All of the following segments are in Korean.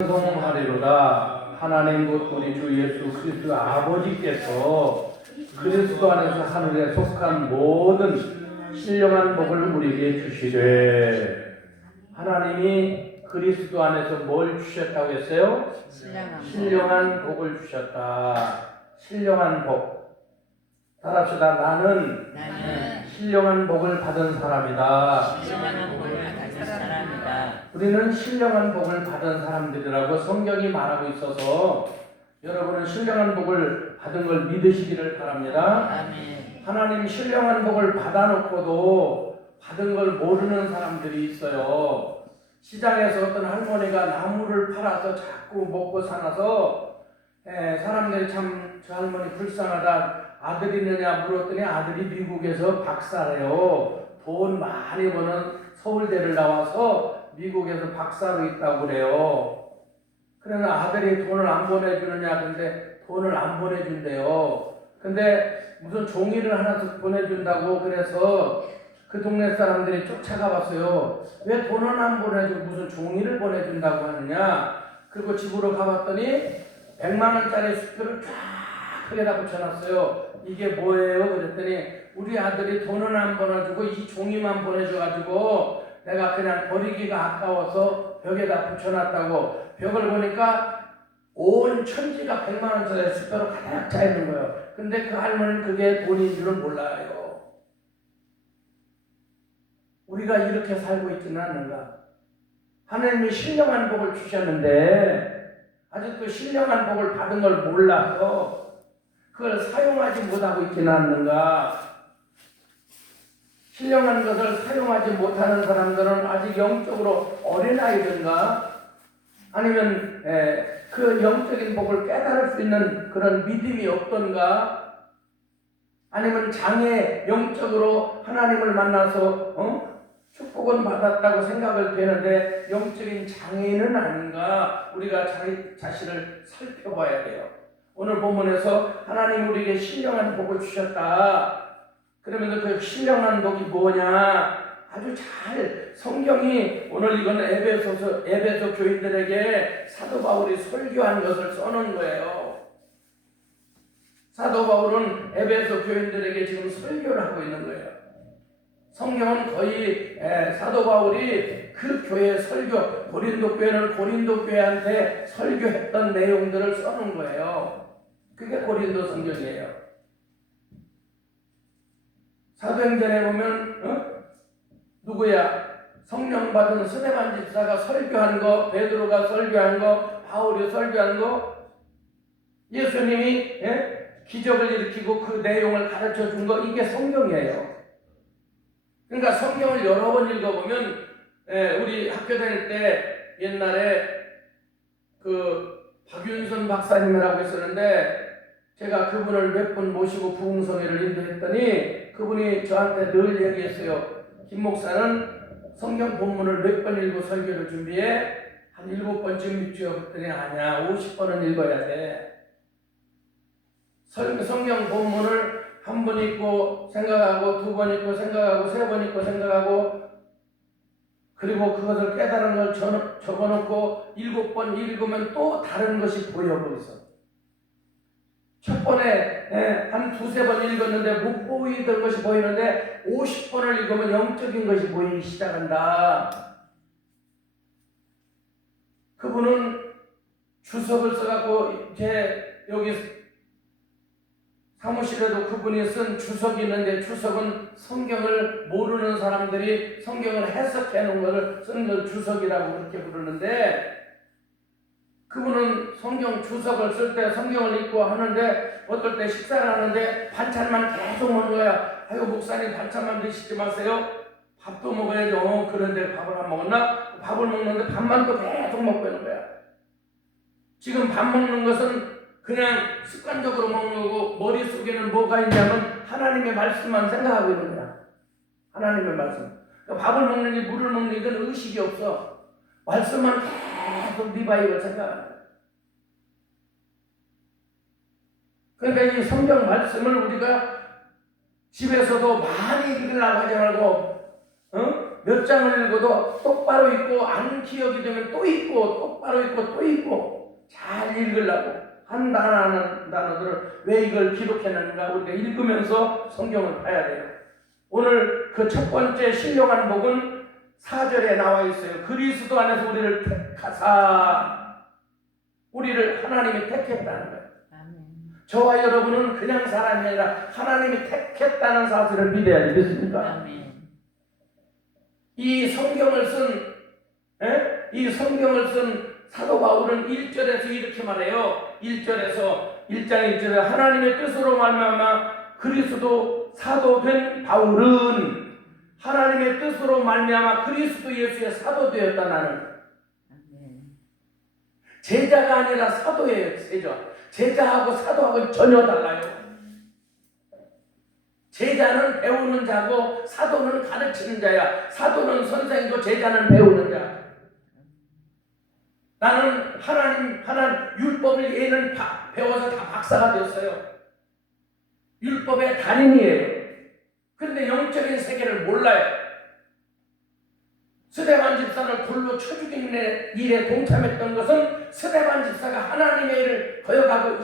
찬송하리로다. 하나님 곧 우리 주 예수 그리스도 아버지께서 그리스도 안에서 하늘에 속한 모든 신령한 복을 우리에게 주시되, 하나님이 그리스도 안에서 뭘 주셨다고 했어요? 신령한 복을 주셨다. 신령한 복. 따라합시다. 나는 신령한 복을 받은 사람이다. 우리는 신령한 복을 받은 사람들이라고 성경이 말하고 있어서 여러분은 신령한 복을 받은 걸 믿으시기를 바랍니다. 아멘. 하나님 신령한 복을 받아놓고도 받은 걸 모르는 사람들이 있어요. 시장에서 어떤 할머니가 나무를 팔아서 자꾸 먹고 살아서 사람들이 참 저 할머니 불쌍하다, 아들이 있느냐 물었더니 아들이 미국에서 박사래요. 돈 많이 버는 서울대를 나와서 미국에서 박사로 있다고 그래요. 그러나 아들이 돈을 안 보내주느냐, 근데 돈을 안 보내준대요. 근데 무슨 종이를 하나씩 보내준다고 그래서 그 동네 사람들이 쫓아가 봤어요. 왜 돈을 안 보내주고 무슨 종이를 보내준다고 하느냐. 그리고 집으로 가봤더니 100만 원짜리 수표를 쫙 크게다 붙여놨어요. 이게 뭐예요? 그랬더니 우리 아들이 돈은 안 보내주고 이 종이만 보내줘가지고 내가 그냥 버리기가 아까워서 벽에다 붙여놨다고. 벽을 보니까 온 천지가 100만 원짜리 수표로 가득 차 있는 거예요. 근데 그 할머니는 그게 돈인 줄은 몰라요. 우리가 이렇게 살고 있지는 않는가? 하나님이 신령한 복을 주셨는데 아직도 신령한 복을 받은 걸 몰라서 그걸 사용하지 못하고 있지는 않는가? 신령한 것을 사용하지 못하는 사람들은 아직 영적으로 어린아이든가, 아니면 그 영적인 복을 깨달을 수 있는 그런 믿음이 없던가, 아니면 영적으로 하나님을 만나서 축복은 받았다고 생각을 되는데 영적인 장애인은 아닌가? 우리가 자기 자신을 살펴봐야 돼요. 오늘 본문에서 하나님 우리에게 신령한 복을 주셨다. 그러면서 그 신령한 복이 뭐냐? 아주 잘 성경이 오늘 이건 에베소 교인들에게 사도 바울이 설교한 것을 써놓은 거예요. 사도 바울은 에베소 교인들에게 지금 설교를 하고 있는 거예요. 성경은 거의 사도 바울이 그 교회 설교, 고린도 교회는 고린도 교회한테 설교했던 내용들을 써놓은 거예요. 그게 고린도 성경이에요. 사도행전에 보면 누구야? 성령 받은 스데반 집사가 설교한 거, 베드로가 설교한 거, 바울이 설교한 거, 예수님이 기적을 일으키고 그 내용을 가르쳐 준 거, 이게 성경이에요. 그러니까 성경을 여러 번 읽어보면 우리 학교 다닐 때 옛날에 그 박윤선 박사님이라고 있었는데 제가 그분을 몇 번 모시고 부흥성회를 인도했더니 그분이 저한테 늘 얘기했어요. 김 목사는 성경 본문을 몇 번 읽고 설교를 준비해? 한 7번쯤 읽죠. 그랬더니 아니야, 50번은 읽어야 돼. 성경 본문을 한 번 읽고 생각하고, 2번 읽고 생각하고, 3번 읽고 생각하고, 그리고 그것을 깨달은 걸 적어놓고 7번 읽으면 또 다른 것이 보여 거기서. 첫 번에 한 2-3번 읽었는데 못 보이던 것이 보이는데 50번을 읽으면 영적인 것이 보이기 시작한다. 그분은 주석을 써갖고 제 여기 사무실에도 그분이 쓴 주석이 있는데, 주석은 성경을 모르는 사람들이 성경을 해석해 놓은 것을 쓴 걸 주석이라고 그렇게 부르는데, 그분은 성경 주석을 쓸 때 성경을 읽고 하는데 어떨 때 식사를 하는데 반찬만 계속 먹는 거야. 아이고 목사님 반찬만 드시지 마세요. 밥도 먹어야죠. 그런데 밥을 안 먹었나? 밥을 먹는데 밥만 또 계속 먹고 있는 거야. 지금 밥 먹는 것은 그냥 습관적으로 먹는 거고 머릿속에는 뭐가 있냐면 하나님의 말씀만 생각하고 있는 거야. 하나님의 말씀. 그러니까 밥을 먹는지 물을 먹는지 이건 의식이 없어. 말씀만 계속 리바이벌 생각하는 거야. 그러니까 이 성경 말씀을 우리가 집에서도 많이 읽으려고 하지 말고 몇 장을 읽어도 똑바로 읽고 안 기억이 되면 또 읽고 똑바로 읽고 또 읽고 잘 읽으려고 한 단어들을 왜 이걸 기록해놨는가 우리가 읽으면서 성경을 봐야 돼요. 오늘 그 첫 번째 신령한 복은 4절에 나와 있어요. 그리스도 안에서 우리를 택하사 우리를 하나님이 택했다는 거예요. 저와 여러분은 그냥 사람이 아니라 하나님이 택했다는 사실을 믿어야 돼. 믿습니까? 이 성경을 쓴 사도 바울은 1절에서 이렇게 말해요. 1장 1절에 하나님의 뜻으로 말미암아 그리스도 사도 된 바울은 하나님의 뜻으로 말미암아 그리스도 예수의 사도 되었다. 나는 제자가 아니라 사도예요. 제자하고 사도하고 전혀 달라요. 제자는 배우는 자고 사도는 가르치는 자야. 사도는 선생이고 제자는 배우는 자. 나는 하나님 율법을 얘는 배워서 다 박사가 되었어요. 율법의 달인이에요. 그런데 영적인 세계를 몰라요. 스데반 집사를 돌로 쳐 죽이는 일에 동참했던 것은 스데반 집사가 하나님의 일을 거역하고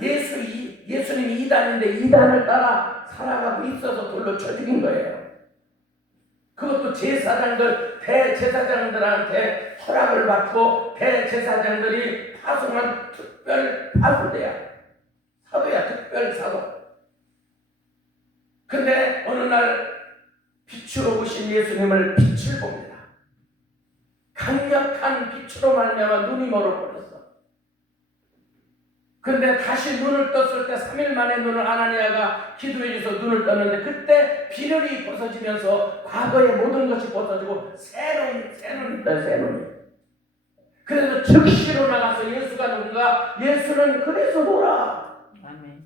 예수님이 이단인데 이단을 따라 살아가고 있어서 돌로 쳐 죽인 거예요. 그것도 대제사장들한테 허락을 받고 대제사장들이 파송한 특별 파수대야. 사도야, 특별 사도. 근데 어느 날 빛으로 오신 예수님을 빛을 봅니다. 강력한 빛으로 말미암아 눈이 멀어버렸어. 근데 다시 눈을 떴을 때 3일 만에 눈을 아나니아가 기도해 줘서 눈을 떴는데 그때 비늘이 벗어지면서 과거의 모든 것이 벗어지고 새 눈이 떠요. 새 눈이. 그래서 즉시로 나가서 예수가 누군가? 예수는 그리스도라. 아멘.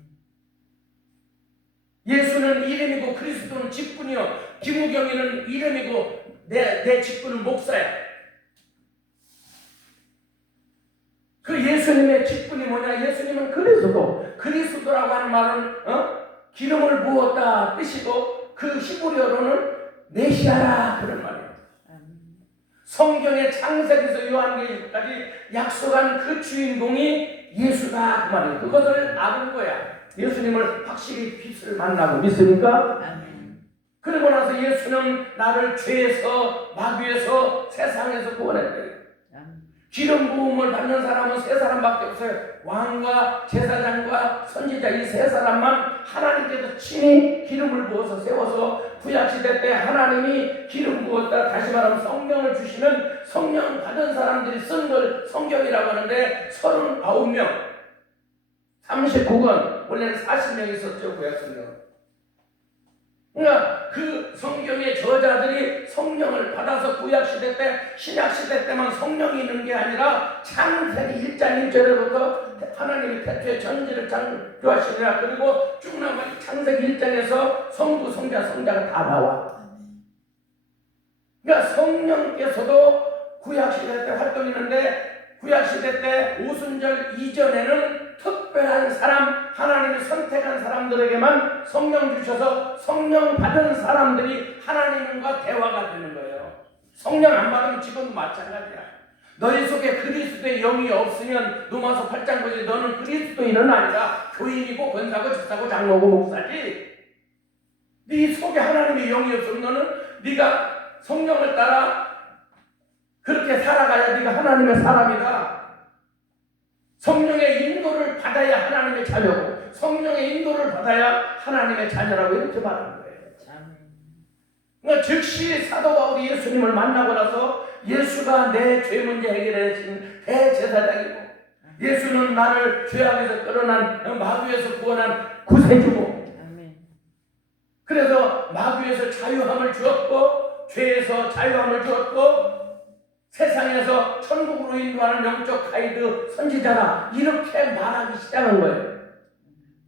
예수는 이름이고 그리스도는 직분이요. 김우경이는 이름이고 내 직분은 목사야. 그 예수님의 직분이 뭐냐? 예수님은 그리스도라고 하는 말은 기름을 부었다 뜻이고 그 히브리어로는 메시아라 그런 말이에요. 성경의 창세기에서 요한계시록까지 약속한 그 주인공이 예수다 그 말이에요. 그것을 아는 거야. 예수님을 확실히 빛을 만나고 믿습니까? 그러고 나서 예수는 나를 죄에서 마귀에서 세상에서 구원했대요. 기름 부음을 받는 사람은 세 사람밖에 없어요. 왕과 제사장과 선지자 이 세 사람만 하나님께서 친히 기름을 부어서 세워서 구약시대 때 하나님이 기름 부었다. 다시 말하면 성령을 주시는 성령 받은 사람들이 쓴 걸 성경이라고 하는데 39명 39권 원래는 40명 있었죠. 구약성경. 그러니까 그 성경의 저자들이 성령을 받아서 구약시대 때 신약시대 때만 성령이 있는 게 아니라 창세기 1장 1절에부터 하나님이 태초에 전지를 창조하시니라. 그리고 쭉 나가면 창세기 1장에서 성부 성자가 다 나와. 그러니까 성령께서도 구약시대 때 활동했는데 구약시대 때 오순절 이전에는 특별한 사람, 하나님이 선택한 사람들에게만 성령 주셔서 성령 받은 사람들이 하나님과 대화가 되는 거예요. 성령 안 받으면 지금도 마찬가지야. 너희 속에 그리스도의 영이 없으면 로마서 8장 9절 너는 그리스도인은 아니라 교인이고 권사고 집사고 장로고 목사지. 네 속에 하나님의 영이 없으면 너는 네가 성령을 따라 그렇게 살아가야 네가 하나님의 사람이다. 성령의 인도를 받아야 하나님의 자녀고 성령의 인도를 받아야 하나님의 자녀라고 이렇게 말하는 거예요. 그러니까 즉시 사도 바울이 예수님을 만나고 나서 예수가 내 죄 문제 해결해 주신 대제사장이고 예수는 나를 죄악에서 끌어난 마귀에서 구원한 구세주고 그래서 마귀에서 자유함을 주었고 죄에서 자유함을 주었고 세상에서 천국으로 인도하는 영적 가이드 선지자다 이렇게 말하기 시작한 거예요.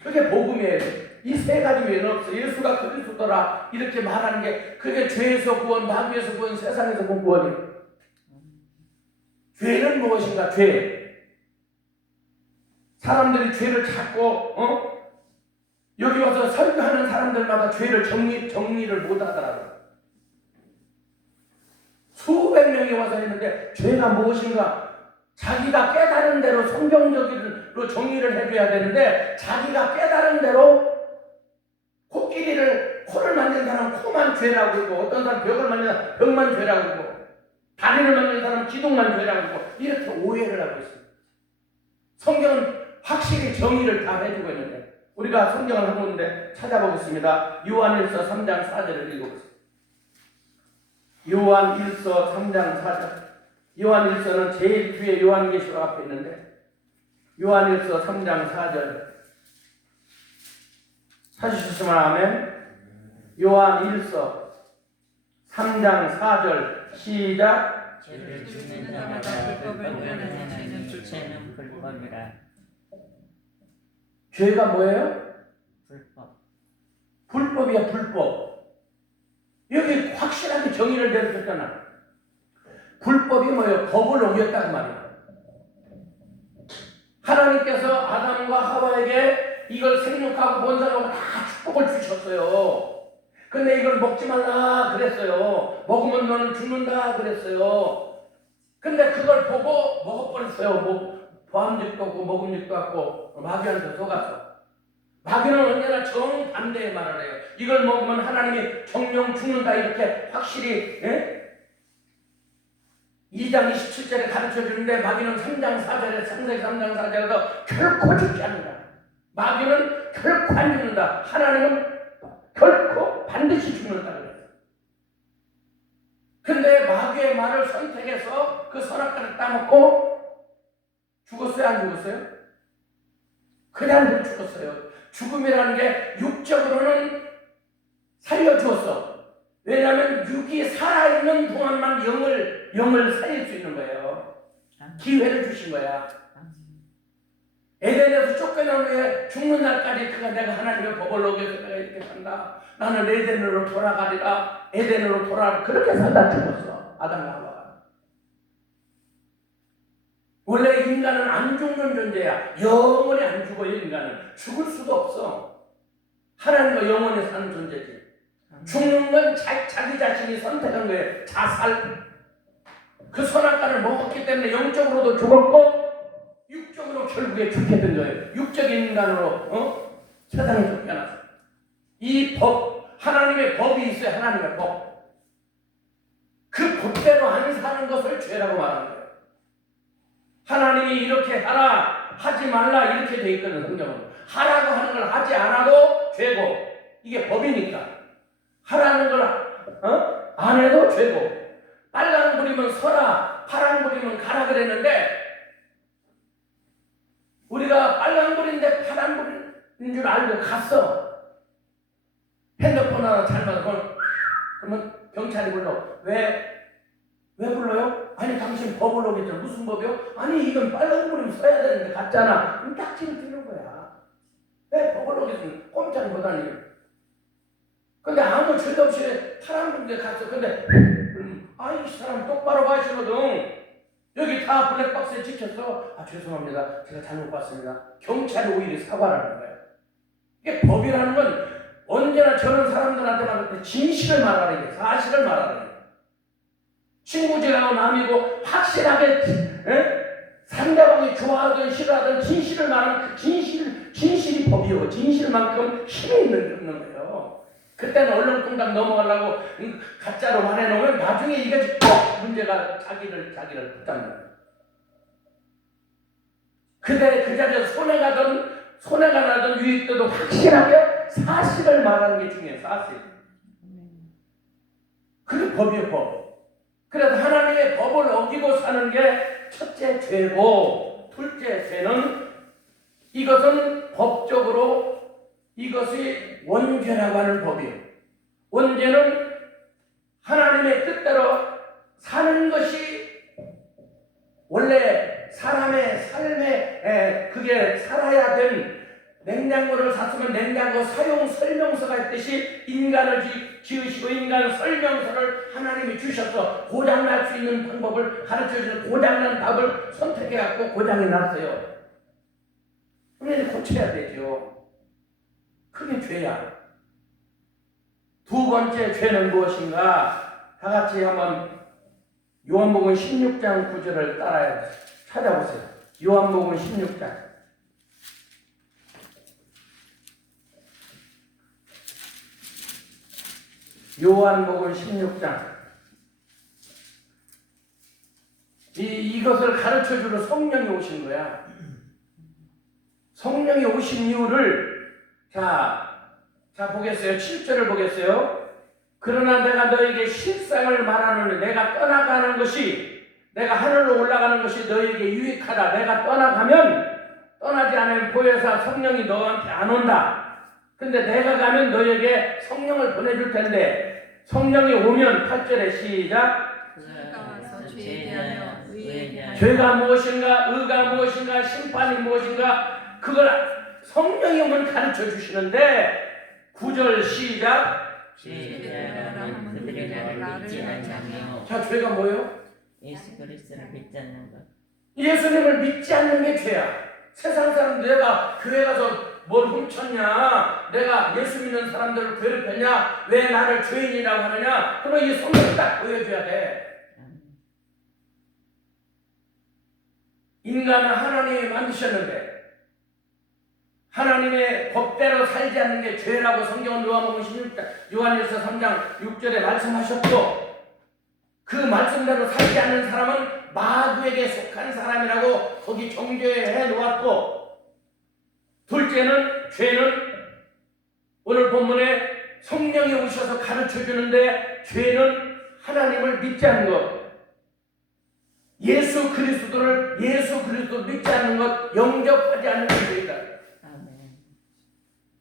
그게 복음이에요. 이 세 가지 외에는 없어. 예수가 그리스도라 이렇게 말하는 게 그게 죄에서 구원, 마귀에서 구원, 세상에서 구원이에요. 죄는 무엇인가? 죄. 사람들이 죄를 찾고 여기 와서 설교하는 사람들마다 죄를 정리를 못 하더라고요. 수백 명이 와서 했는데 죄가 무엇인가? 자기가 깨달은 대로 성경적으로 정리를 해줘야 되는데 자기가 깨달은 대로 코를 만진 사람 코만 죄라고 그러고 어떤 사람 벽을 만진 사람 벽만 죄라고 그러고 다리를 만진 사람 기둥만 죄라고 그러고 이렇게 오해를 하고 있습니다. 성경은 확실히 정의를 다 해주고 있는데 우리가 성경을 하고 있는데 찾아보겠습니다. 요한일서 3장 4절을 읽어보세요. 요한일서 3장 4절. 요한일서는 제일 뒤에 요한계시록 앞에 있는데 요한일서 3장 4절 찾으셨으면 아멘. 요한일서 3장 4절 시작. 죄를 짓는 자마다 불법을 변하는 죄는 불법이라. 죄가 뭐예요? 불법. 불법이야, 불법. 여기 확실하게 정의를 내렸잖아. 불법이 뭐예요? 법을 어겼단 말이야. 하나님께서 아담과 하와에게 이걸 생육하고 번성하고 다 축복을 주셨어요. 근데 이걸 먹지 말라 그랬어요. 먹으면 너는 죽는다 그랬어요. 근데 그걸 보고 먹어버렸어요. 보암직도 없고 먹음직도 없고 마귀한테 속아서. 마귀는 언제나 정반대의 말을 해요. 이걸 먹으면 하나님이 정령 죽는다 이렇게 확실히 2장 27절에 가르쳐주는데 마귀는 3장 4절에 창세기 3장 4절에서 결코 죽지 않는다. 마귀는 결코 안 죽는다. 하나님은 결코 반드시 죽는다 그래요. 근데 마귀의 말을 선택해서 그 선악과를 따먹고 죽었어요? 안 죽었어요? 그냥 죽었어요. 죽음이라는 게 육적으로는 살려주었어. 왜냐하면 육이 살아있는 동안만 영을 살릴 수 있는 거예요. 기회를 주신 거야. 에덴에서 쫓겨난 후에 죽는 날까지 그가 내가 하나님의 법을 어겨서 내가 이렇게 산다. 나는 에덴으로 돌아가리라. 에덴으로 돌아가리라. 그렇게 살다 죽었어. 아담과 하와가. 원래 인간은 안 죽는 존재야. 영원히 안 죽어요. 인간은 죽을 수도 없어. 하나님과 영원히 사는 존재지. 죽는 건 자기 자신이 선택한 거예요. 자살. 그 선악과를 먹었기 때문에 영적으로도 죽었고 육적으로 결국에 죽게 된 거예요. 육적인 인간으로 세상을 쫓겨났어요. 이 법, 하나님의 법이 있어요. 하나님의 법. 그 법대로 안 사는 것을 죄라고 말하는 거예요. 하나님이 이렇게 하라, 하지 말라 이렇게 돼 있거든. 성경은. 하라고 하는 걸 하지 않아도 죄고 이게 법이니까. 하라는 걸 안 해도 죄고. 빨강불이면 서라, 파란불이면 가라 그랬는데 우리가 빨간불인데 파란불인 줄 알고 갔어. 핸드폰 하나 잘못 그러면 경찰이 불러. 왜 불러요? 아니 당신 법을 어겼잖아. 무슨 법이요? 아니 이건 빨간불이면 써야 되는데 갔잖아. 그럼 딱지를 뜨는 거야. 왜 법을 어겼으면 꼼짝을 못하니. 근데 아무 죄도 없이 파란불인데 갔어. 근데 아이 사람 똑바로 가시거든. 여기 다 블랙박스에 찍혔어. 아 죄송합니다. 제가 잘못 봤습니다. 경찰이 오히려 사과를 하는 거예요. 이게 법이라는 건 언제나 저런 사람들한테 말할 때 진실을 말하는 게 사실을 말하는 거예요. 친구지라고 남이고 확실하게 상대방이 좋아하든 싫어하든 진실을 말하는 그 진실이 법이요. 진실만큼 힘이 있는 거예요. 그때는 언론공장 넘어가려고 가짜로 말해놓으면 나중에 이게 꼭 문제가 자기를 붙잡는 거예요. 그때 그 자리에서 손해가 나든 유익되도 확실하게 사실을 말하는 게 중요해요. 사실. 그게 법이에요. 법. 그래서 하나님의 법을 어기고 사는 게 첫째 죄고 둘째 죄는 이것은 법적으로 이것이 원죄라고 하는 법이에요. 원죄는 하나님의 뜻대로 사는 것이 원래 사람의 삶에 그게 살아야 된 냉장고를 샀으면 냉장고 사용 설명서가 있듯이 인간을 지으시고 인간 설명서를 하나님이 주셔서 고장날 수 있는 방법을 가르쳐주는 고장난 답을 선택해갖고 고장이 났어요. 그럼 고쳐야 되죠. 그게 죄야. 두 번째 죄는 무엇인가? 다 같이 한번 요한복음 16장 9절을 따라 찾아보세요. 요한복음 16장. 요한복음 16장. 이것을 가르쳐 주러 성령이 오신 거야. 성령이 오신 이유를 자 보겠어요. 7절을 보겠어요. 그러나 내가 너에게 실상을 말하노니 내가 떠나가는 것이 내가 하늘로 올라가는 것이 너에게 유익하다. 내가 떠나지 않으면 보혜사 성령이 너한테 안 온다. 근데 내가 가면 너에게 성령을 보내줄 텐데 성령이 오면 8절에 시작. 죄가 무엇인가 의가 무엇인가 심판이 무엇인가 그걸 성령이 오면 가르쳐 주시는데 9절 시작. 자, 죄가 뭐예요? 예수 그리스도를 믿지 않는 것. 예수님을 믿지 않는 게 죄야. 세상 사람 내가 교회 가서 뭘 훔쳤냐, 내가 예수 믿는 사람들을 괴롭혔냐, 왜 나를 죄인이라고 하느냐, 그럼 이 성령을 딱 보여줘야 돼. 인간은 하나님이 만드셨는데 하나님의 법대로 살지 않는 게 죄라고 성경은 요한복음 16장 요한일서 3장 6절에 말씀하셨고 그 말씀대로 살지 않는 사람은 마귀에게 속한 사람이라고 거기 정죄해 놓았고 둘째는 죄는 오늘 본문에 성령이 오셔서 가르쳐 주는데 죄는 하나님을 믿지 않는 것 예수 그리스도를 믿지 않는 것 영접하지 않는 죄이다.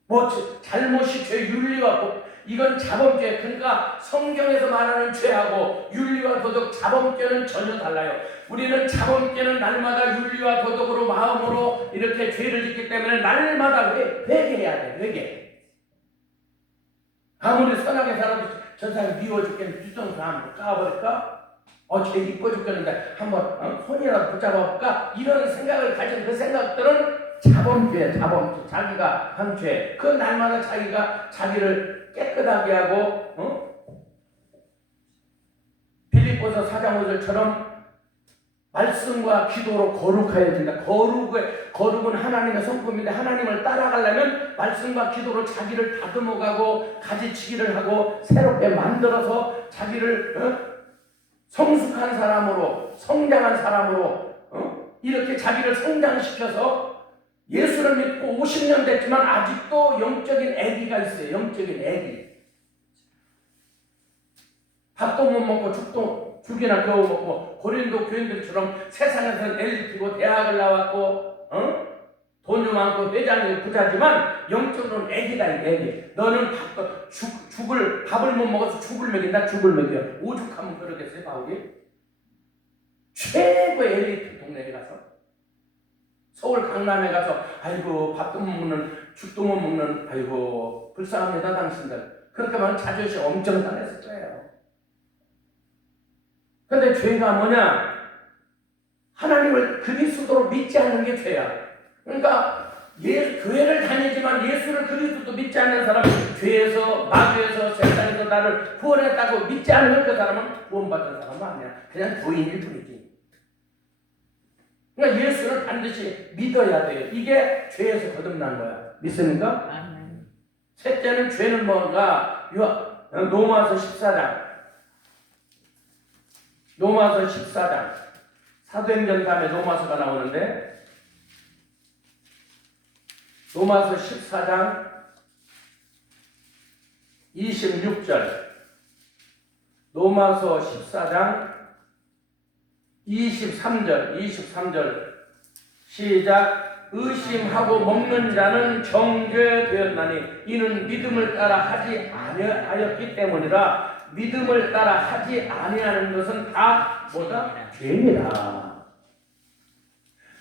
뭐 잘못이 죄 윤리와 법 이건 자범죄. 그러니까 성경에서 말하는 죄하고 윤리와 도덕 자범죄는 전혀 달라요. 우리는 자범죄는 날마다 윤리와 도덕으로 마음으로 이렇게 죄를 짓기 때문에 날마다 회개해야 돼. 회개. 아무리 선하게 살아도 저 사람 미워 죽겠는데 뒤통수 한번 까버릴까? 쟤 이뻐 죽겠는데 한번 손이라도 붙잡아볼까? 이런 생각을 가진 그 생각들은 자범죄. 자기가 한 죄. 그 날마다 자기가 자기를 깨끗하게 하고 빌립보서 4장 5절처럼 말씀과 기도로 거룩해야 된다. 거룩은 하나님의 성품인데 하나님을 따라가려면 말씀과 기도로 자기를 다듬어가고 가지치기를 하고 새롭게 만들어서 자기를 성숙한 사람으로 성장한 사람으로 이렇게 자기를 성장시켜서 예수를 믿고 50년 됐지만 아직도 영적인 애기가 있어요. 영적인 애기. 밥도 못 먹고 죽이나 겨우 먹고 고린도 교인들처럼 세상에서는 엘리트고 대학을 나왔고 돈 좀 많고 회장이고 부자지만 영적으로는 애기다. 애기. 너는 밥을 못 먹어서 죽을 먹인다. 죽을 먹여. 오죽하면 그러겠어요. 바울이 최고의 엘리트 동네에 가서 서울 강남에 가서 아이고 밥도 못 먹는 죽도 못 먹는 아이고 불쌍합니다 당신들. 그렇게 말하면 자존심 엄청 상했을 거예요. 근데 죄가 뭐냐? 하나님을 그리스도로 믿지 않는 게 죄야. 그러니까 교회를 다니지만 예수를 그리스도 믿지 않는 사람은 죄에서 마귀에서 세상에서 나를 구원했다고 믿지 않는 그 사람은 구원받은 사람은 아니야. 그냥 도인일 뿐이지. 그러니까 예수를 반드시 믿어야 돼요. 이게 죄에서 거듭난 거야. 믿습니까? 아멘. 셋째는 죄는 뭔가? 로마서 14장. 로마서 14장. 사도행전 다음에 로마서가 나오는데 로마서 14장 26절. 로마서 14장 23절 시작. 의심하고 먹는 자는 정죄되었나니 이는 믿음을 따라 하지 아니하였기 때문이라. 믿음을 따라 하지 아니하는 것은 다 뭐다? 죄니라.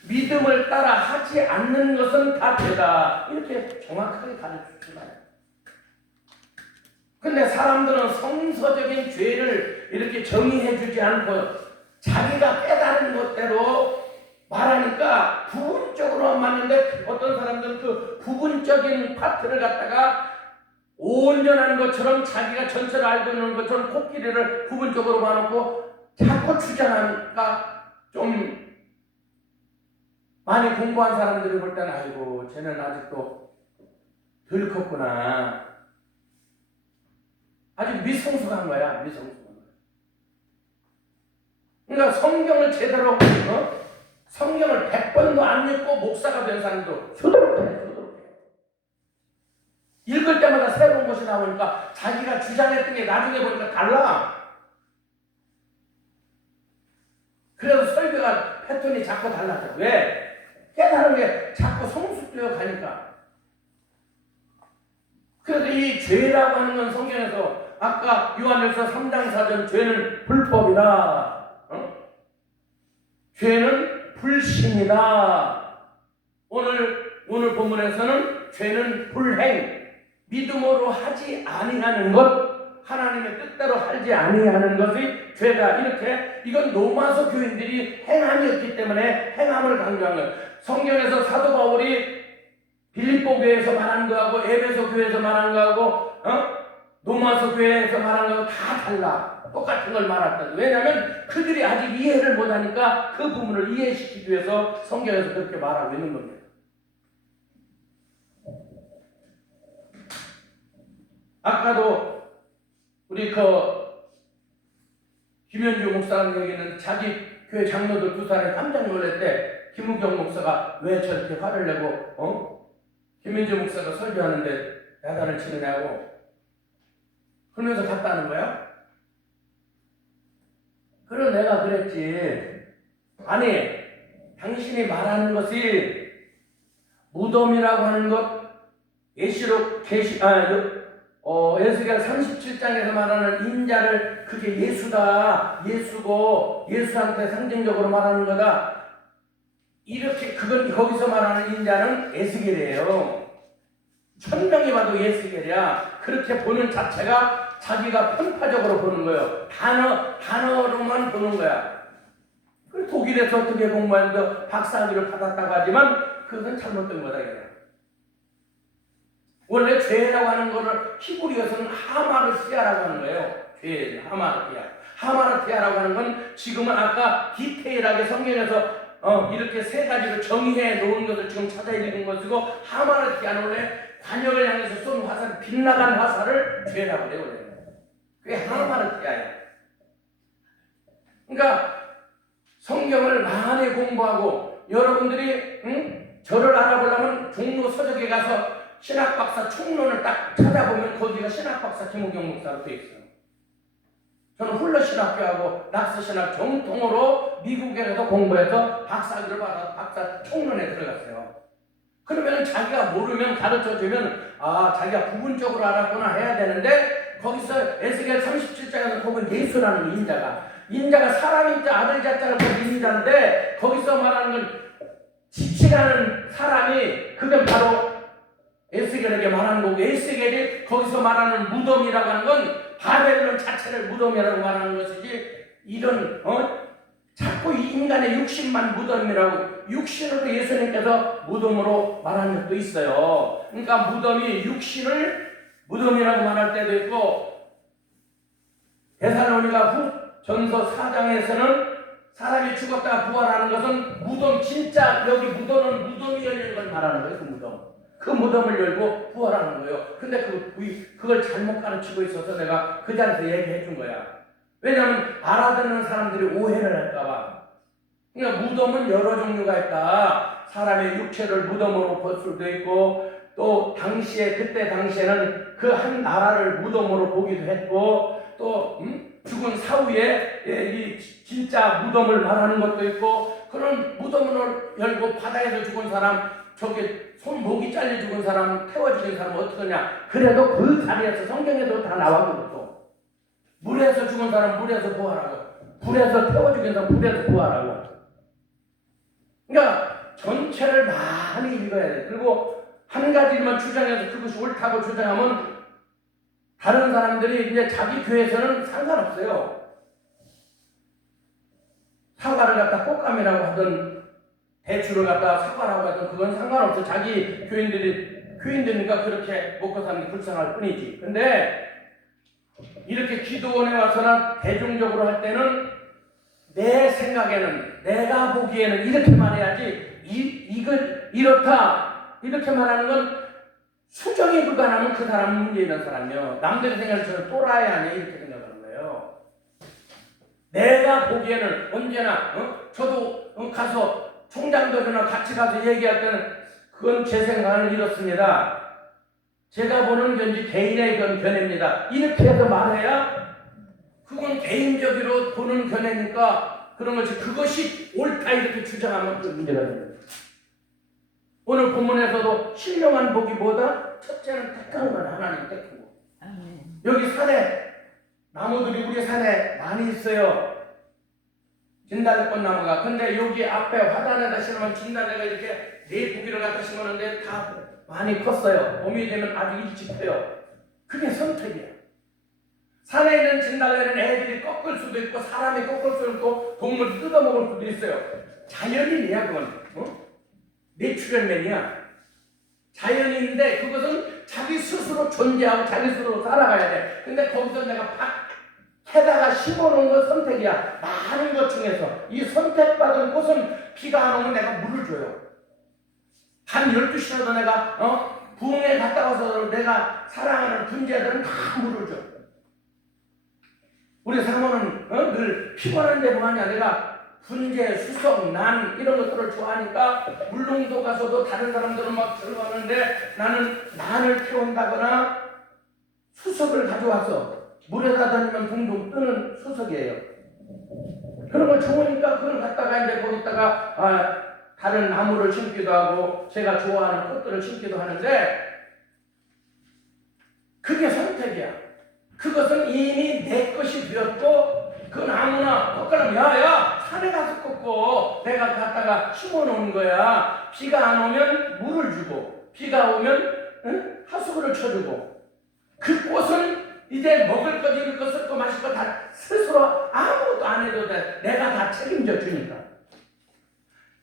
믿음을 따라 하지 않는 것은 다 죄다. 이렇게 정확하게 가르쳐주잖아요. 근데 사람들은 성서적인 죄를 이렇게 정의해주지 않고 자기가 깨달은 것대로 말하니까 부분적으로 맞는데 어떤 사람들은 그 부분적인 파트를 갖다가 온전한 것처럼 자기가 전체를 알고 있는 것처럼 코끼리를 부분적으로 봐놓고 자꾸 주장하니까 좀 많이 공부한 사람들이 볼 때는 아이고 쟤는 아직도 덜 컸구나. 아직 미성숙한 거야. 미성숙한 거야. 그러니까 성경을 제대로 성경을 100번도 안 읽고 목사가 된 사람도 수두룩해. 읽을 때마다 새로운 것이 나오니까 자기가 주장했던 게 나중에 보니까 달라. 그래서 설교가 패턴이 자꾸 달라져. 왜? 깨달은 게 자꾸 성숙되어 가니까. 그래서 이 죄라고 하는 건 성경에서 아까 요한일서 3장 4절 죄는 불법이라, 죄는 불신이다. 오늘 본문에서는 죄는 불행, 믿음으로 하지 아니하는 것, 하나님의 뜻대로 하지 아니하는 것이 죄다. 이렇게 이건 로마서 교인들이 행함이었기 때문에 행함을 강조한 거예요. 성경에서 사도 바울이 빌립보 교회에서 말한 거하고 에베소 교회에서 말한 거하고 로마서 교회에서 말한 거하고 다 달라. 똑같은 걸 말했다. 왜냐하면 그들이 아직 이해를 못하니까 그 부분을 이해시키기 위해서 성경에서 그렇게 말하고 있는 겁니다. 아까도 우리 김현주 목사님 얘기는 자기 교회 장로들 두 사람이 깜짝 놀랐대. 김우경 목사가 왜 저렇게 화를 내고 김현주 목사가 설교하는데 야단을 치느냐고 그러면서 갔다는 거야? 그럼 내가 그랬지. 아니 당신이 말하는 것이 무덤이라고 하는 것 예시록 에스겔 37장에서 말하는 인자를 그게 예수다. 예수고 예수한테 상징적으로 말하는 거다. 이렇게 그건 거기서 말하는 인자는 에스겔이에요. 천명이 봐도 에스겔이야. 그렇게 보는 자체가 자기가 편파적으로 보는 거예요. 단어로만 보는 거야. 그 독일에서 어떻게 공부하는데 박사학위를 받았다고 하지만 그것은 잘못된 거다. 원래 죄라고 하는 거를 히브리어서는 하마르티아라고 하는 거예요. 죄, 하마르티아. 하마르티아라고 하는 건 지금은 아까 디테일하게 성경에서 이렇게 세 가지로 정의해 놓은 것을 지금 찾아 읽은 것이고, 하마르티아는 원래 관역을 향해서 쏜 화살, 빗나간 화살을 죄라고 해요. 그게 하마르티아예요. 그러니까 성경을 많이 공부하고 여러분들이 저를 알아보려면 종로 서적에 가서 신학박사 총론을 딱 찾아보면 거기가 신학박사 김우경 목사로 되어 있어요. 저는 훌러신학교하고 낙스신학 정통으로 미국에 가서 공부해서 박사학위를 받아서 박사 총론에 들어갔어요. 그러면 자기가 모르면 가르쳐주면 자기가 부분적으로 알았구나 해야 되는데, 거기서 에스겔 37장에서 보면 예수라는 인자가 사람 인자 아들 자자를 보는 인자인데, 거기서 말하는 건 지치라는 사람이 그건 바로 에스겔에게 말하는 거고, 에스겔이 거기서 말하는 무덤이라고 하는 건 바벨론 자체를 무덤이라고 말하는 것이지, 이런 자꾸 인간의 육신만 무덤이라고, 육신으로 예수님께서 무덤으로 말한 적도 있어요. 그러니까 무덤이 육신을 무덤이라고 말할 때도 있고, 데살로니가 후전서 4장에서는 사람이 죽었다가 부활하는 것은 무덤, 진짜 여기 무덤이 열리는 걸 말하는 거예요. 그 무덤을 열고 부활하는 거예요. 근데 그걸 잘못 가르치고 있어서 내가 그 자리에서 얘기해 준 거야. 왜냐하면 알아듣는 사람들이 오해를 할까봐. 그러니까 무덤은 여러 종류가 있다. 사람의 육체를 무덤으로 볼 수도 있고, 또 그때 당시에는 그 한 나라를 무덤으로 보기도 했고, 또 죽은 사후에 이 진짜 무덤을 말하는 것도 있고, 그런 무덤을 열고 바다에서 죽은 사람, 손목이 잘려 죽은 사람, 태워 죽은 사람 어떡하냐. 그래도 그 자리에서 성경에도 다 나왔거든. 또 물에서 죽은 사람 물에서 부활하고, 불에서 태워 죽은 사람 불에서 부활하고. 그러니까 전체를 많이 읽어야 돼. 그리고 한 가지만 주장해서 그것이 옳다고 주장하면 다른 사람들이 이제 자기 교회에서는 상관없어요. 사과를 갖다 꽃감이라고 하든 대추를 갖다 사과라고 하든 그건 상관없어. 자기 교인들이니까 그렇게 먹고 사는 게 불쌍할 뿐이지. 근데 이렇게 기도원에 와서나 대중적으로 할 때는 내 생각에는, 내가 보기에는 이렇게 말해야지, 이건 이렇다 이렇게 말하는 건 수정이 불가능하면 그 사람은 문제 있는 사람이요. 남들의 생각을 저는 또라이 아니야 이렇게 생각하는 거예요. 내가 보기에는 언제나 저도 가서 총장들이나 같이 가서 얘기할 때는 그건 제 생각은 이렇습니다. 제가 보는 견지 개인의 견해입니다. 이렇게 해서 말해야 그건 개인적으로 보는 견해니까 그런 것이 그것이 옳다 이렇게 주장하면 그 문제가 됩니다. 오늘 본문에서도 신령한 복이보다 첫째는 택한 건 하나님 택한 거. 여기 산에 나무들이 우리 산에 많이 있어요. 진달래꽃 나무가. 근데 여기 앞에 화단에다 심으면 진달래가 이렇게 네 부기를 갖다 심었는데 다 많이 컸어요. 봄이 되면 아주 일찍 펴요. 그게 선택이야. 산에 있는 진달래는 애들이 꺾을 수도 있고 사람이 꺾을 수도 있고 동물이 뜯어먹을 수도 있어요. 자연인이야 그건. 내추럴맨이야. 자연인인데 그것은 자기 스스로 존재하고 자기 스스로 살아가야 돼. 근데 거기서 내가 해다가 심어놓은 건 선택이야. 많은 것 중에서 이 선택받은 꽃은 비가 안 오면 내가 물을 줘요. 한 12시라도 내가 부흥에 갔다 와서 내가 사랑하는 분재들은 다 물을 줘. 우리 사모는 늘 피곤한데 뭐하냐. 내가 분재, 수석, 난 이런 것들을 좋아하니까 물릉도 가서도 다른 사람들은 막 들어가는데 나는 난을 키운다거나 수석을 가져와서 물에다 던지면 둥둥 뜨는 수석이에요. 그런 걸 좋으니까 그걸 갖다가 이제 거기다가 다른 나무를 심기도 하고 제가 좋아하는 꽃들을 심기도 하는데 그게 선택이야. 그것은 이미 내 것이 되었고 그 나무나 꺾으면 야야 산에 가서 꺾고 내가 갖다가 심어놓은 거야. 비가 안 오면 물을 주고 비가 오면 하수구를 쳐주고 그 꽃은 이제 먹을 것, 입을 것, 쓸 것, 마실 것 다 스스로 아무것도 안 해도 돼. 내가 다 책임져 주니까.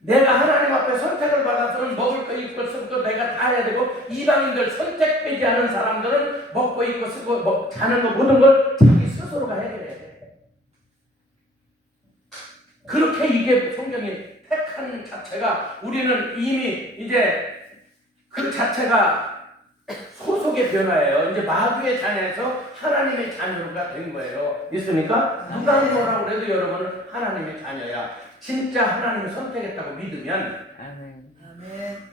내가 하나님 앞에 선택을 받아서는 먹을 거, 입을 것, 쓸 것 내가 다 해야 되고 이방인들 선택되지 않은 사람들은 먹고 입고 쓰고 자는 거 모든 걸 자기 스스로가 해결해야 돼. 그렇게 이게 성경이 택한 자체가 우리는 이미 이제 그 자체가 소속의 변화예요. 이제 마귀의 자녀에서 하나님의 자녀가 된 거예요. 믿습니까? 누가 뭐라고 그래도 여러분은 하나님의 자녀야. 진짜 하나님을 선택했다고 믿으면 아멘.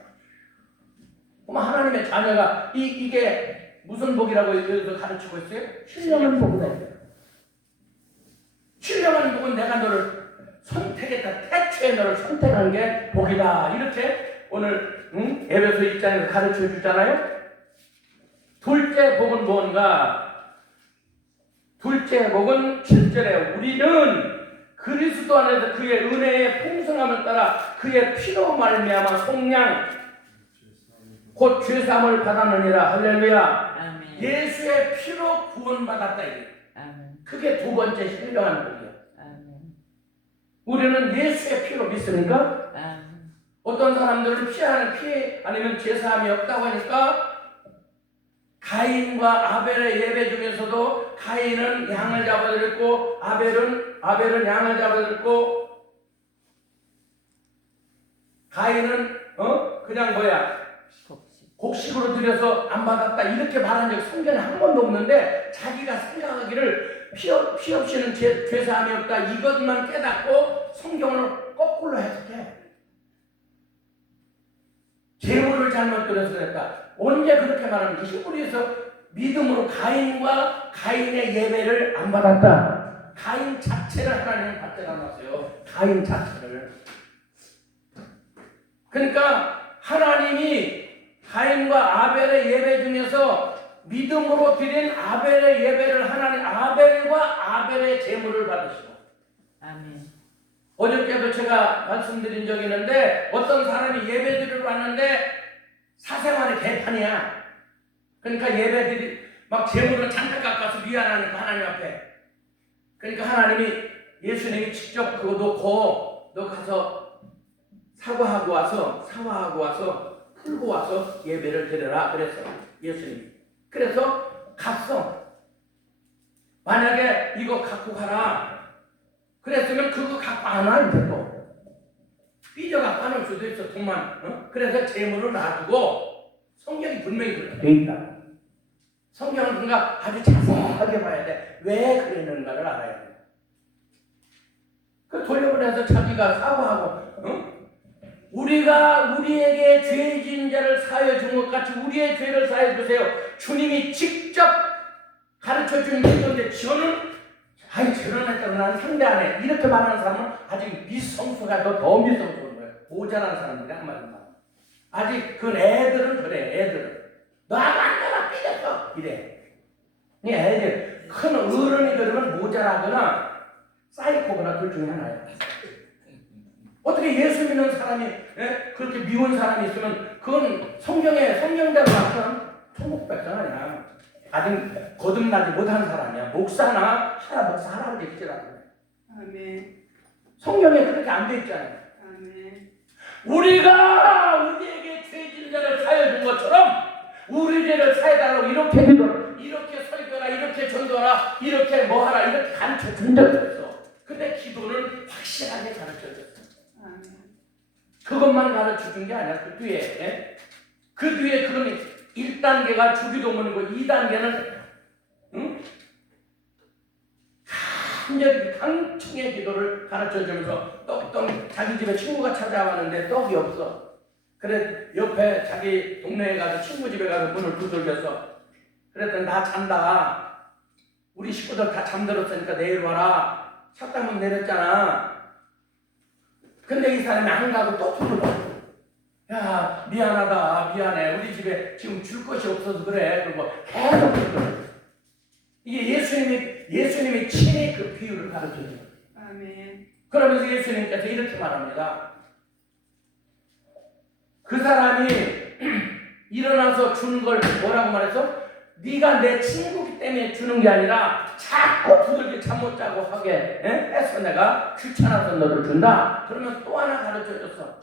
그럼 하나님의 자녀가 이게 무슨 복이라고 여기서 가르치고 있어요? 신령한 복이다. 신령한 복은 내가 너를 선택했다. 태초에 너를 선택한 게 복이다. 이렇게 오늘 에베소 1장에서 가르쳐 주잖아요. 둘째 복은 뭔가? 둘째 복은 7절에 우리는 그리스도 안에서 그의 은혜의 풍성함을 따라 그의 피로 말미암아 속량 곧 죄사함을 받았느니라. 할렐루야. 아멘. 예수의 피로 구원받았다. 이게. 아멘. 그게 두 번째 신령한 복이야. 아멘. 우리는 예수의 피로 믿습니까? 아멘. 어떤 사람들은 피 아니면 죄사함이 없다고 하니까 가인과 아벨의 예배 중에서도 가인은 양을 잡아드렸고 아벨은 양을 잡아드렸고 가인은 그냥 곡식으로 드려서 안 받았다 이렇게 말한 적 성경에 한 번도 없는데 자기가 생각하기를 피 없이는 죄사함이 없다 이것만 깨닫고 성경을 거꾸로 해석해. 재물을 잘못 드려서 그랬다. 언제 그렇게 말하는가? 히브리에서 믿음으로 가인과 가인의 예배를 안 받았다. 가인 자체를 하나님은 받지 않았어요. 가인 자체를. 그러니까 하나님이 가인과 아벨의 예배 중에서 믿음으로 드린 아벨의 예배를 하나님 아벨과 아벨의 제물을 받으시고 아멘. 어저께도 제가 말씀드린 적이 있는데 어떤 사람이 예배 드리러 왔는데 사생활이 개판이야. 그러니까 예배들이 막 제물을 잔뜩 갖고 와서 미안하니까 하나님 앞에. 그러니까 하나님이 예수님이 직접 그거 놓고 너 가서 사과하고 와서 풀고 와서 예배를 드려라 그랬어요. 예수님이. 그래서 갔어. 만약에 이거 갖고 가라. 그랬으면 그거 갖고 안 와, 이제 또. 삐져갖고 안 올 수도 있어, 돈만. 그래서 재물을 놔두고 성경이 분명히 그렇게 돼 있다. 성경을 뭔가 아주 자세하게 봐야 돼. 왜 그랬는가를 알아야 돼. 그 돌려보내서 자기가 사과하고, 우리가 우리에게 죄진 자를 사하여 준 것 같이 우리의 죄를 사하여 주세요. 주님이 직접 가르쳐 준 얘기인데 저는 아니 저런 애들은 난 상대 안 해. 이렇게 말하는 사람은 아직 미성숙하다. 더 미성숙한 거예요. 모자란 사람들이 한마디로. 아직 그 애들은 그래. 애들은 너하고 안 나가 삐졌어 이래. 이 애들 큰 어른이 그러면 모자라거나 사이코거나 둘 중에 하나예요. 어떻게 예수 믿는 사람이 그렇게 미운 사람이 있으면 그건 성경대로 봤던 천국 백성 아니야. 아직 거듭나지 못한 사람이야. 목사나 할아버지라고. 아멘. 성경에 그렇게 안 돼 있잖아요. 아멘. 우리가 우리에게 죄진 자를 사여 준 것처럼 우리 죄를 사해달라고 이렇게 기도를, 이렇게 설교나 이렇게 전도하라, 이렇게 뭐하라 이렇게 가르쳐 준 적이 없어. 근데 기도는 확실하게 가르쳐 줬어. 아멘. 그것만 가르쳐 준 게 아니라 그 뒤에 그건 1단계가 주기도문이고 2단계는 간절히 강청의 기도를 가르쳐 주면서 떡 자기 집에 친구가 찾아왔는데 떡이 없어. 그래 옆에 자기 동네에 가서 친구 집에 가서 문을 두들겼어. 그랬더니 나 잔다. 우리 식구들 다 잠들었으니까 내일 와라. 샷다문 내렸잖아. 근데 이 사람이 안 가고 또 부르고. 야 미안하다 미안해 우리 집에 지금 줄 것이 없어서 그래. 그리고 계속 그래. 이게 예수님이 친히 그 비유를 가르쳐줘요. 아멘. 그러면서 예수님께서 이렇게 말합니다. 그 사람이 일어나서 주는 걸 뭐라고 말해서 네가 내 친구기 때문에 주는 게 아니라 자꾸 두들겨 잠 못 자고 하게 해서 내가 귀찮아서 너를 준다. 그러면 또 하나 가르쳐줬어.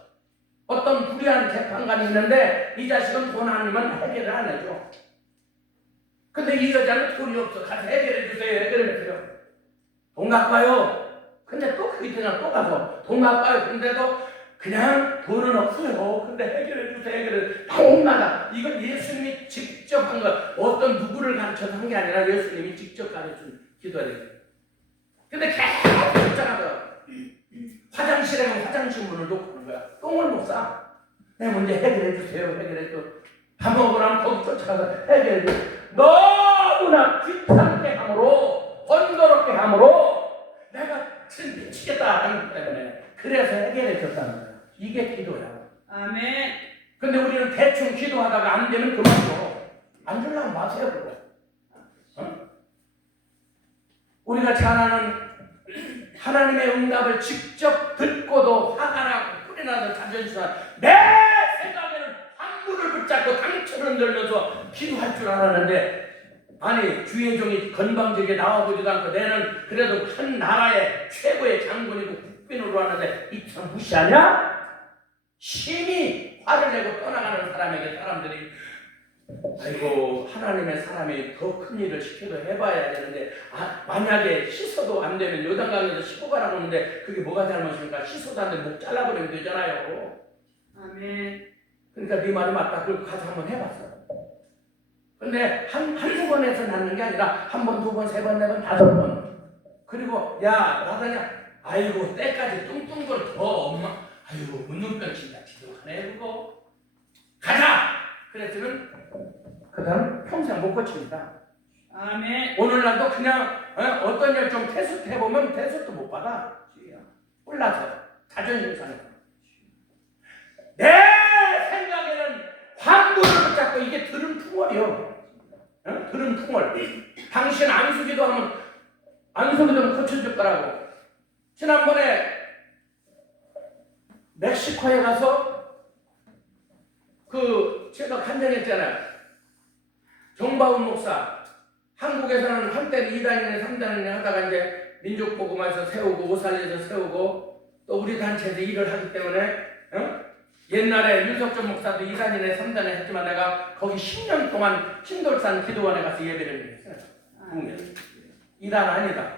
어떤 불의한 재판관이 있는데 이 자식은 돈 아니면 해결을 안 해줘. 근데 이 여자는 돈이 없어. 가서 해결해 주세요. 해결해 주세요. 돈 갖고 와요. 근데 또 그 이튿날 또 가서 돈 갖고 와요. 근데도 그냥 돈은 없어요. 근데 해결해 주세요. 해결해. 돈마다. 이건 예수님이 직접 한 것. 어떤 누구를 가르쳐서 한 게 아니라 예수님이 직접 가르친 기도예요. 근데 계속 있잖아. 화장실에 가면 화장실 문을 놓고 그런 거야. 똥을 못 싸. 내 문제 해결해 주세요. 해결해 줘. 밥 먹으라면 거기 쫓아가서 해결해 줘. 너무나 귀찮게 함으로 번거롭게 함으로 내가 진짜 미치겠다 하는 것 때문에 그래서 해결해 줬다는 거야. 이게 기도야. 아멘. 근데 우리는 대충 기도하다가 안 되면 그만둬. 안 주려면 마세요 그거. 우리가 잘 아는 하나님의 응답을 직접 듣고도 화가 나고 뿔이 나서 자존심상 내 생각에는 환부를 붙잡고 당처를 흔들면서 기도할 줄 알았는데 아니 주의 종이 건방지게 나와보지도 않고 내는 그래도 큰 나라의 최고의 장군이고 국빈으로 하는데 이 참 무시하냐? 심히 화를 내고 떠나가는 사람에게 사람들이 아이고 하나님의 사람이 더 큰 일을 시켜도 해봐야 되는데 만약에 씻어도 안 되면 요단강에서 씻고 가라고 하는데 그게 뭐가 잘못입니까? 씻어도 안 되면 목 잘라버리면 되잖아요. 아멘. 그러니까 네 말이 맞다. 그리고 가서 한번 해봤어. 근데 한두 번 해서 낫는 게 아니라 한 번, 두 번, 세 번, 네 번, 다섯 번. 그리고 야 나다냐 아이고 때까지 뚱뚱 걸 더 엄마 아이고 문둥병 친다 기도하네 그거 가자. 그랬으면 그 사람 평생 못 고칩니다. 아멘. 오늘날도 그냥 어떤 일 좀 테스트 해보면 테스트 못 받아. 올라서 자존심 상해서 내 생각에는 환부를 붙잡고 이게 들은 풍월이요. 들은 풍월. 당신 안수기도 하면 안수기도 고쳐줄 거라고. 지난번에 멕시코에 가서 제가 간증했잖아요. 정바운 목사. 한국에서는 한때 2단이나 3단이나 하다가 이제 민족복음화에서 세우고 오살리에서 세우고 또 우리 단체에서 일을 하기 때문에 옛날에 윤석준 목사도 2단이나 3단에 했지만 내가 거기 10년 동안 신돌산 기도원에 가서 예배를 했어요. 2단 아니다.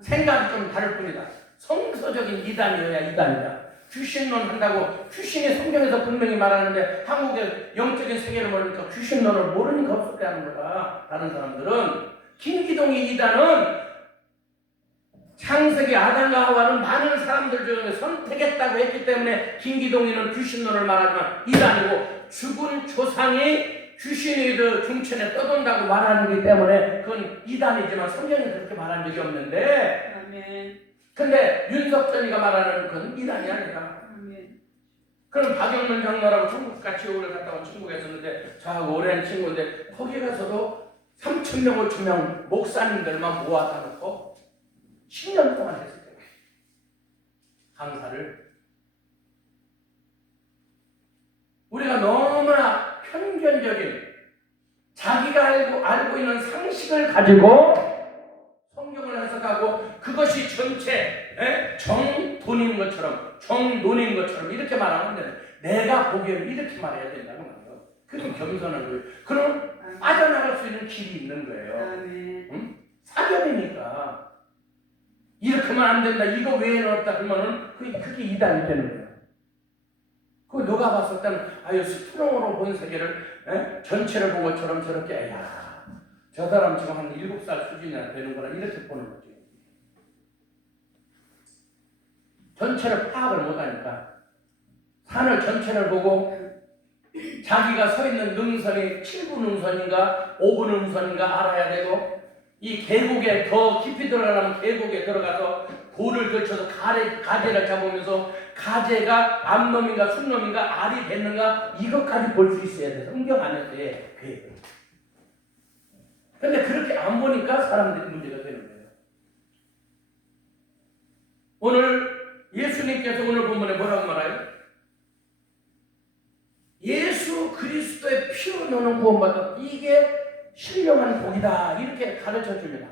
생각이 좀 다를 뿐이다. 성서적인 이단이어야 이단이다. 귀신론 한다고 귀신이 성경에서 분명히 말하는데 한국의 영적인 세계를 모르니까 귀신론을 모르니까 없었게 하는 거다. 다른 사람들은 김기동이 이단은 창세기 아담과 하와는 많은 사람들 중에 선택했다고 했기 때문에 김기동이는 귀신론을 말하지만 이단이고 죽은 조상이 귀신이 중천에 떠돈다고 말하는 거기 때문에 그건 이단이지만 성경이 그렇게 말한 적이 없는데 아멘. 근데 윤석전이가 말하는 건 이단이 아니라 아멘. 그럼 박영문 장로라고 중국 같이 오래 갔다 온 친구가 있었는데 저하고 오랜 친구인데 거기 가서도 3,000명, 5,000명 목사님들만 모아다 놓고 10년 동안 했을 거예요. 강사를. 우리가 너무나 편견적인 자기가 알고 있는 상식을 가지고 성경을 해석하고 그것이 전체 정돈인 것처럼 정론인 것처럼 이렇게 말하면 안 되는 내가 보기에는 이렇게 말해야 된다는 거예요. 그건 겸손한 거예요. 그럼 빠져나갈 수 있는 길이 있는 거예요. 응? 사견이니까 이렇게만 안 된다 이거 외에는 없다 그러면은 그게 이단이 되는 거예요. 그 누가 봤을 때는 수동으로 본 세계를 전체를 본 것처럼 저렇게 저 사람 지금 한 7살 수준이나 되는구나 이렇게 보는 거죠. 전체를 파악을 못하니까 산을 전체를 보고 자기가 서 있는 능선이 7분 능선인가 5분 능선인가 알아야 되고 이 계곡에 더 깊이 들어가려면 계곡에 들어가서 돌을 걸쳐서 가재를 잡으면서 가재가 암놈인가 순놈인가 알이 됐는가 이것까지 볼 수 있어야 돼. 성경 안에서의 계획. 근데 그렇게 안 보니까 사람들이 문제가 되는 거예요. 오늘 예수님께서 오늘 본문에 뭐라고 말해요? 예수 그리스도의 피로 너는 구원받았다. 이게 신령한 복이다. 이렇게 가르쳐 줍니다.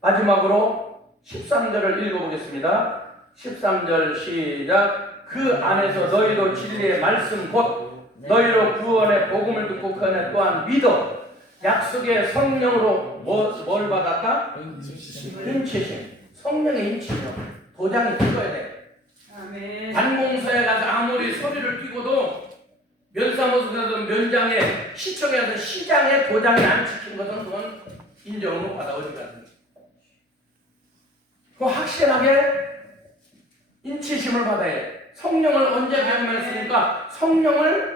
마지막으로 13절을 읽어보겠습니다. 13절 시작. 그 안에서 너희도 진리의 말씀 곧 너희로 구원의 복음을 듣고 그 안에 또한 믿어 약속의 성령으로 뭘 받았다? 인치심. 성령의 인치죠. 도장이 찍어야 돼. 관공서에 가서 아무리 소리를 띄고도 면사무소에서 면장에 시청에 가서 시장에 도장이 안 찍힌 것은 그건 인정을 못 받아 어디 가서. 그 확실하게 인치심을 받아야 해. 성령을 언제 경험했으니까 성령을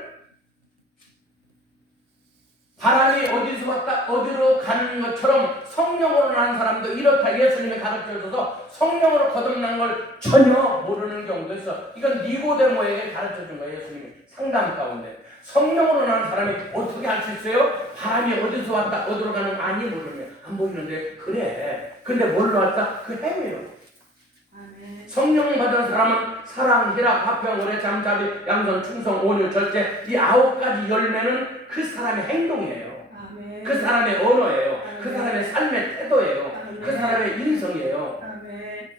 바람이 어디서 왔다 어디로 가는 것처럼 성령으로 난 사람도 이렇다 예수님이 가르쳐줘서 성령으로 거듭난 걸 전혀 모르는 경우도 있어. 이건 니고데모에게 가르쳐준 거예요. 예수님이 상담 가운데 성령으로 난 사람이 어떻게 알 수 있어요? 바람이 어디서 왔다 어디로 가는 거 아니 모르면 안 보이는데 그래. 근데 뭘로 왔다? 그 행위로. 성령 받은 사람은 사랑, 희락, 화평, 오래, 잠자비, 양선, 충성, 온유, 절제 이 9가지 열매는 그 사람의 행동이에요. 아멘. 그 사람의 언어예요. 아멘. 그 사람의 삶의 태도예요. 아멘. 그 사람의 인성이에요. 아멘.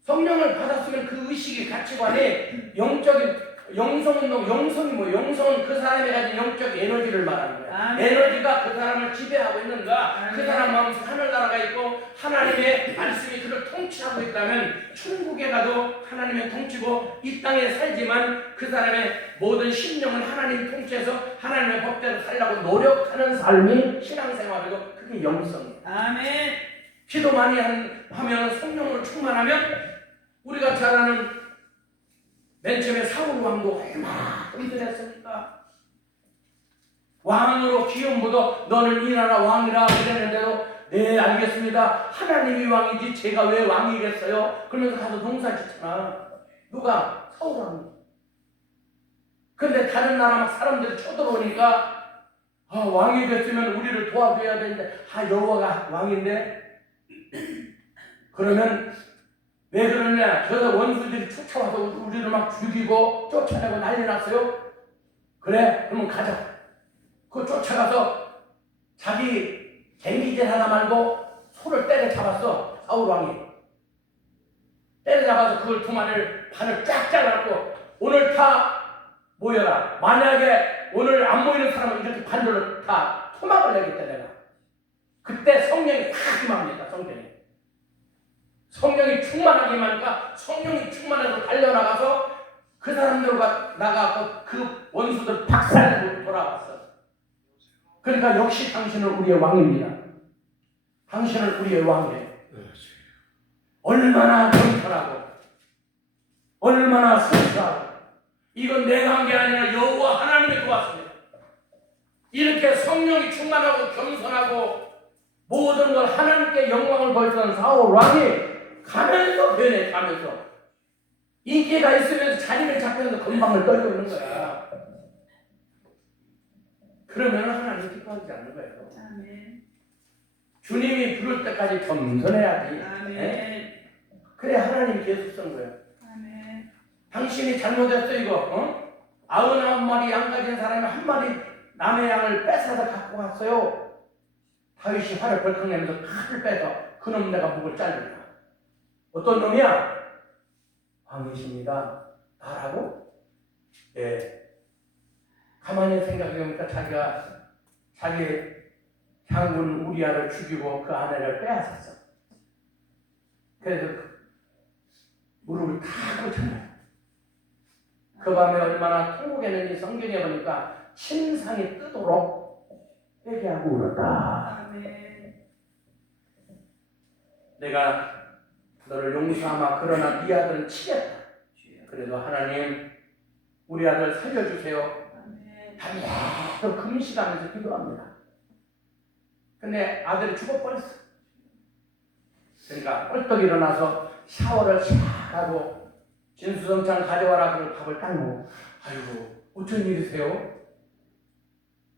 성령을 받았으면 그 의식이 가치관이 영적인 영성운동, 영성이 영성은 그 사람이 가진 영적 에너지를 말하는 거야. 아멘. 에너지가 그 사람을 지배하고 있는가? 아멘. 그 사람 마음속에 하늘나라가 있고 하나님의 말씀이 그를 통치하고 있다면 천국에 가도 하나님의 통치고 이 땅에 살지만 그 사람의 모든 심령은 하나님 통치해서 하나님의 법대로 살려고 노력하는 삶이 신앙생활이고 그게 영성이에요. 아멘. 기도 많이 하면 성령으로 충만하면 우리가 잘 아는 맨 처음에 사울 왕도 얼마나 힘들었습니까? 왕으로 기름 묻어 너는 이 나라 왕이라 그랬는데도 네 알겠습니다. 하나님이 왕이지 제가 왜 왕이겠어요? 그러면서 가서 농사 짓잖아. 누가? 사울 왕. 근데 다른 나라 막 사람들이 쳐들어오니까 왕이 됐으면 우리를 도와줘야 되는데 여호와가 왕인데 그러면 왜 그러냐? 저 원수들이 쫓아와서 우리를 막 죽이고 쫓아내고 난리 났어요? 그래? 그러면 가자. 그거 쫓아가서 자기 갱기질 하나 말고 소를 때려잡았어. 사울왕이. 때려잡아서 그걸 2마리를 반을 쫙 잘라갖고 오늘 다 모여라. 만약에 오늘 안 모이는 사람은 이렇게 반절로 다 토막을 내겠다 내가. 그때 성령이 확 임합니다. 성령이. 성령이 충만하기만 하니까 성령이 충만해서 달려나가서 그 사람들과 나가고 그 원수들 박살내고 돌아왔어. 그러니까 역시 당신은 우리의 왕입니다. 당신은 우리의 왕이에요. 얼마나 겸손하고 얼마나 순수하고 이건 내가 한 게 아니라 여호와 하나님이 도왔습니다. 이렇게 성령이 충만하고 겸손하고 모든 걸 하나님께 영광을 보였던 사울 왕이 가면서 변해가면서 인기가 있으면서 자리를 잡면서 건방을 떨고 있는 거야. 그러면 하나님 기뻐하지 않는 거예요. 아멘. 주님이 부를 때까지 겸손해야지. 아멘. 네? 그래 하나님이 계속 쓴 거예요. 아멘. 당신이 잘못했어 이거. 99마리 양 가진 사람이 한 마리 남의 양을 뺏어서 갖고 갔어요. 다윗이 화를 벌컥 내면서 칼을 빼서 그놈 내가 목을 잘린다. 어떤 놈이야? 왕이십니다. 나라고? 예. 가만히 생각해보니까 자기 장군 우리아를 죽이고 그 아내를 빼앗았어. 그래서 무릎을 다 꿇잖아요. 그 밤에 얼마나 통곡했는지 성경에 보니까 침상이 뜨도록 회개하고 울었다. 아멘. 내가 너를 용서하마 그러나 네 아들은 치겠다. 그래도 하나님 우리 아들 살려주세요. 밤새도 금식하면서 기도합니다. 근데 아들이 죽어버렸어. 그러니까 벌떡 일어나서 샤워를 샥 하고 진수성찬 가져와라 그러고 밥을 딱 먹고 아이고 어쩐 일이세요?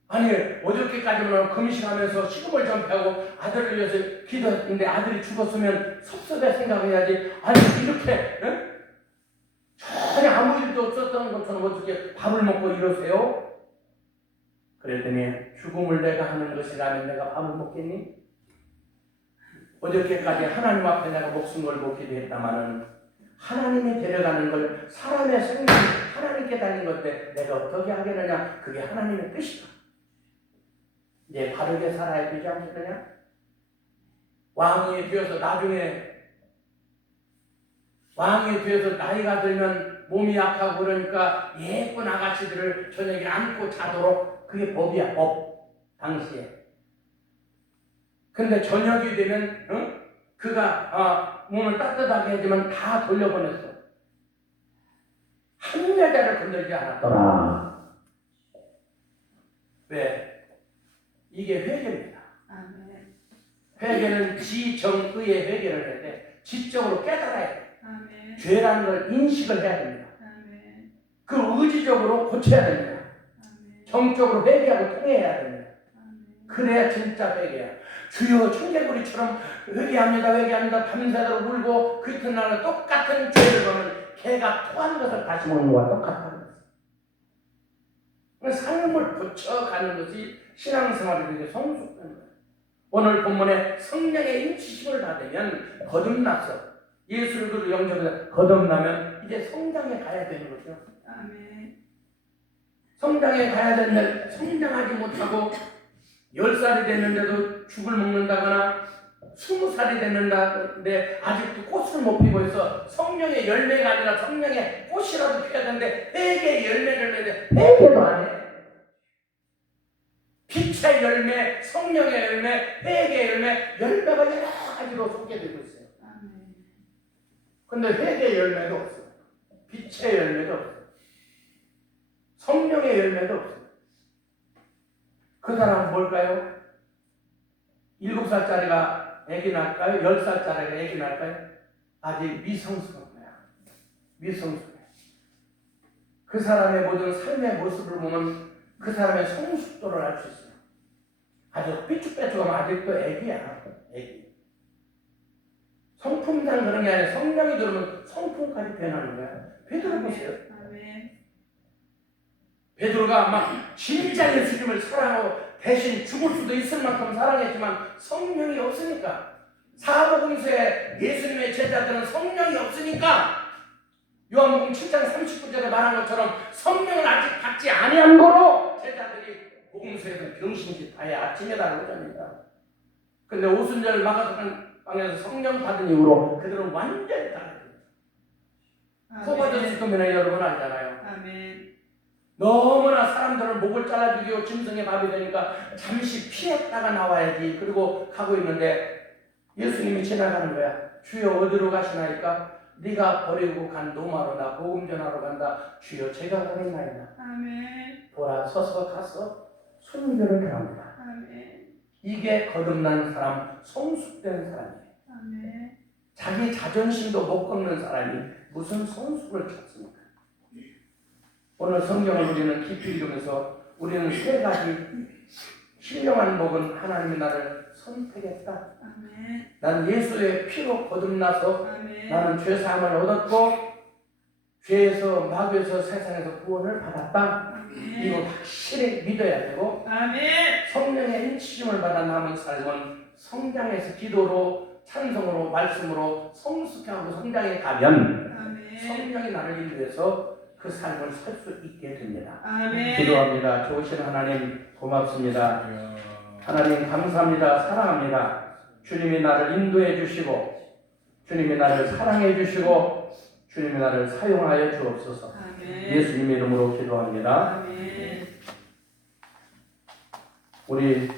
아니 어저께까지는 금식하면서 식음을 전폐하고 아들을 위해서 기도했는데 아들이 죽었으면 섭섭해 생각해야지. 아니 이렇게 전혀 아무 일도 없었던 것처럼 어떻게 밥을 먹고 이러세요? 그랬더니 죽음을 내가 하는 것이라면 내가 밥을 먹겠니? 어저께까지 하나님 앞에 내가 목숨 걸고 기도했다마는 하나님이 데려가는 걸 사람의 생명이 하나님께 달린 건데 내가 어떻게 하겠느냐? 그게 하나님의 뜻이다. 이제 바르게 살아야 되지 않겠느냐? 왕이 되어서 나중에 왕이 되어서 나이가 들면 몸이 약하고 그러니까 예쁜 아가씨들을 저녁에 안고 자도록 그게 법이야, 법. 당시에. 근데 저녁이 되면 그가 몸을 따뜻하게 하지만 다 돌려보냈어. 한 여자를 건들지 않았더라. 왜? 이게 회개입니다. 아멘. 회개는 지정의의 회개를 해야 돼. 지적으로 깨달아야 돼. 아멘. 죄라는 걸 인식을 해야 됩니다. 아멘. 그 의지적으로 고쳐야 됩니다. 아멘. 정적으로 회개하고 통해야 됩니다. 아멘. 그래야 진짜 회개야. 주여 청개구리처럼 회개합니다. 밤새도록 울고 그 이튿날에 똑같은 죄를 보면 개가 토한 것을 다시 먹는 것과 똑같다는 거예요. 삶을 고쳐가는 것이 신앙생활이 되게 성숙하는 거예요. 오늘 본문에 성령의 인치심을 받으면 거듭났어. 예수를 그리고 영접해서 거듭나면 이제 성장에 가야 되는 거죠. 아멘. 성장에 가야 되는데 성장하지 못하고 10살이 됐는데도 죽을 먹는다거나 20살이 됐는데 아직도 꽃을 못 피고 있어. 성령의 열매가 아니라 성령의 꽃이라도 피워야 되는데 회개의 열매를 내는데 회개도 안 해. 빛의 열매, 성령의 열매, 회개의 열매, 열매가 여러 가지로 소개되고 있어요. 아멘. 근데 회개의 열매도 없어요. 빛의 열매도 없어요. 성령의 열매도 없어요. 그 사람은 뭘까요? 7살짜리가 애기 낳을까요? 10살짜리가 애기 낳을까요? 아직 미성숙한 거야. 미성숙해. 그 사람의 모든 삶의 모습을 보면 그 사람의 성숙도를 알 수 있어요. 아주 삐죽빼죽하면 아직도 애기야. 애기. 성품상 그런 게 아니라 성령이 들으면 성품까지 변하는 거야. 베드로 보세요. 아멘. 베드로가 막 진짜 예수님을 사랑하고 대신 죽을 수도 있을 만큼 사랑했지만 성령이 없으니까 사복음서에 예수님의 제자들은 성령이 없으니까 요한복음 7장 39절에 말한 것처럼 성령을 아직 받지 아니한 거로 제자들이 복음서에서 병신짓 아예 아침에 달아오답니다. 근데 오순절 마가복음 방에서 성령 받은 이후로 그들은 완전히 달라져요. 뽑아져 죽으면 여러분 알잖아요. 아멘. 너무나 사람들은 목을 잘라주기고 짐승의 밥이 되니까 잠시 피했다가 나와야지. 그리고 가고 있는데 예수님이 지나가는 거야. 주여 어디로 가시나이까? 네가 버리고 간 노마로 나 복음 전하러 간다. 주여 제가 가겠나이다. 아멘. 보라 서서 가서 순교를 행합니다. 아멘. 이게 거듭난 사람, 성숙된 사람이에요. 아멘. 자기 자존심도 못 꺾는 사람이 무슨 성숙을 찾습니까? 오늘 성경을 우리는 깊이 읽으면서 우리는 세 가지 신령한 복은 하나님이 나를 선택했다. 아멘. 난 예수의 피로 거듭나서 아멘. 나는 죄사함을 얻었고 죄에서 마귀에서 세상에서 구원을 받았다. 이거 아멘. 확실히 믿어야 되고 아멘. 성령의 인치심을 받아 남은 삶은 성장해서 기도로 찬송으로 말씀으로 성숙하고 성장해 가면 아멘. 성령이 나를 인도해서 그 삶을 살 수 있게 됩니다. 아멘. 기도합니다. 좋으신 하나님 고맙습니다. 하나님 감사합니다. 사랑합니다. 주님이 나를 인도해 주시고 주님이 나를 사랑해 주시고 주님이 나를 사용하여 주옵소서. 아멘. 예수님 이름으로 기도합니다. 아멘. 우리